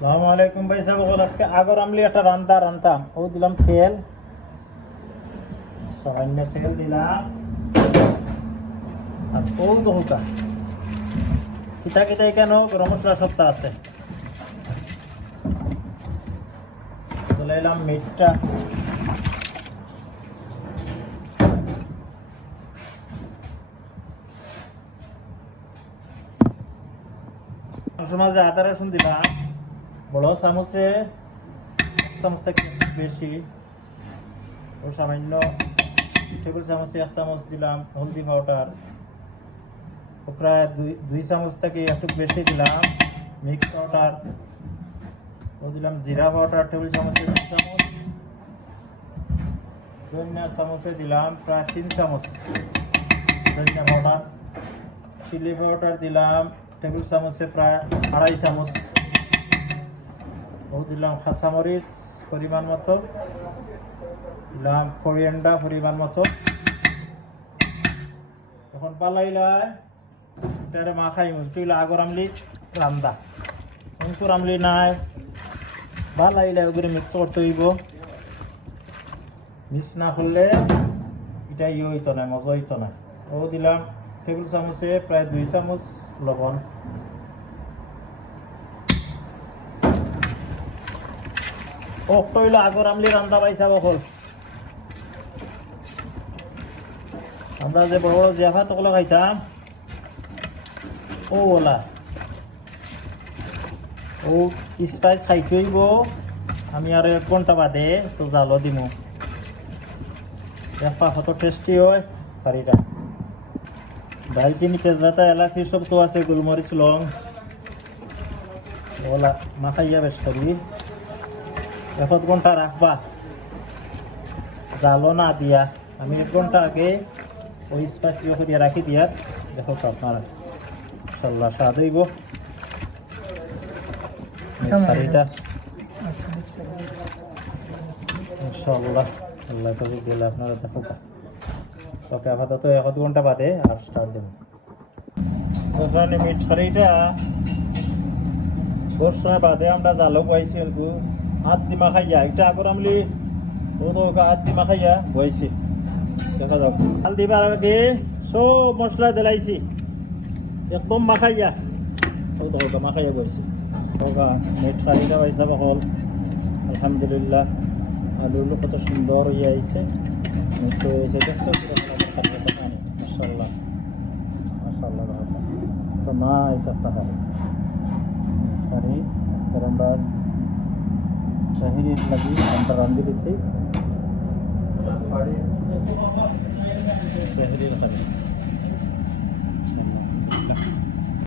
আসসালামু আলাইকুম ভাই সাহেব, আজকে আগর আমলি একটা রান্তাম ও দিলাম তেল, সামান্য তেল দিলাম আর ও বহুটা কিতা কিতা কেন গরম মশলা সবটা আছে। দিলাম মিটটা, মাঝে আদা রসুন দিলাম বড় চামচে, চামচ থেকে বেশি ও সামান্য টেবিল চামচে 1 চামচ দিলাম হলদি পাউডার, ও প্রায় দুই চামচ থেকে একটু বেশি দিলাম মিক্স পাউডার, ও দিলাম জিরা পাউডার টেবিল চামচে 2 চামচ, ধনিয়া চামচে দিলাম প্রায় 3 চামচ ধনিয়া পাউডার, চিলি পাউডার দিলাম টেবিল চামচে প্রায় 2.5 চামচ, ও দিলাম কাঁচামরিচ পরিমাণ মতো, দিলাম করিয়েন্ডার পরিমাণ মতো। তখন পালাইলাই এটারে মাখাই চুইলা আগর আমলি রান্দা অঙ্কুর আমলি নাই, পালাইলাই ওগুলো মিক্স করতে হইব। মিক্স না করলে এটা হইতো না, মজা হইতো না। ও দিলাম টেবিল চামচে প্রায় 2 চামচ লবণ, হইলো আগর আমলি রান্দা পাইছা বকল। আমরা যে বড় বড় জিয়াফা তকলে খাইতাম ও ওলা ও স্পাইস খাইতে হইব। আমি আর 1 ঘন্টা বাদে তো জালো দিমু, দেখা কত টেস্টি হয় কারিটা। দালচিনি তেজপাতা এলাচি সব তো আছে, গোলমরিচ লং ওলা মাখাইয়া বেশ করি 1 ঘন্টা রাখবা জালো না দিয়া। আমি 1 ঘন্টা আগে ওই স্পাইস করিয়া রাখি দিয়া, দেখো তো আপনারা ইনশাল্লাহ স্বাদ হইব কারিটা ইনশাল্লাহ। আল্লাহ তৌফিক দিলে আপনারা দেখো। ওকে, আপাতত 1 ঘন্টা বাদে আর স্টার্ট দেব। মিট কারিটা বহু সময় বাদে আমরা জালো পাইছি, হাত দিমা খাইয়া এটা আগর আমলি হাত দিমা খাইয়া বইছি। দেখা যাক হাল দিবার আগে সব মশলা দিলাইছি একদম মাখাইয়া, মাখাইয়া বইছি। মিট কারিটা পাইছা বকল আলহামদুলিল্লাহ। আলুগুলো কত সুন্দর হয়ে আইছে, মিক্স হয়ে গেছে। দেখতে মাশাআল্লাহ মাশাআল্লাহ, তো নাইস একটা কারি। আজকের আমরা সাহিরির লাগি আমরা রান্ধি দিছি সাহিরির কারি।